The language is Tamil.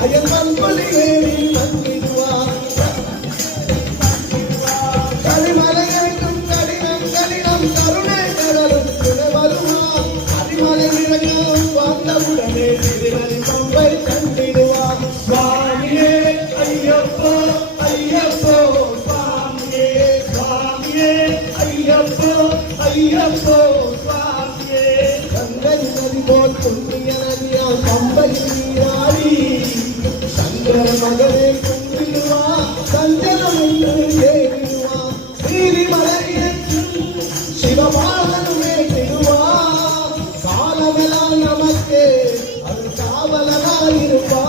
அயல் பண்பொழி வேலில் வந்திடுவார் கரிமலையைக்கும் கடினம் கடினம் கருணை கடலும் துணை வருவார் அரிமலை இறங்கும் வந்தவுடனே திருநெல் பம்பை கண்டிடுவார் சுவாமியே ஐயப்போ ஐயப்போ சுவாமியே சுவாமியே ஐயப்போ ஐயப்போ சுவாமியே கங்கை நதி போல் புண்ணிய நதியாம் பம்பை நீராடி சங்கர மகனே கும்பிடுவா சஞ்சலம் என்று ஏறிடுவா ஸ்ரீமலையே சிவபாலனுமே திருவா காலமெல்லாம் நமக்கு அது காவலனாயிருப்பா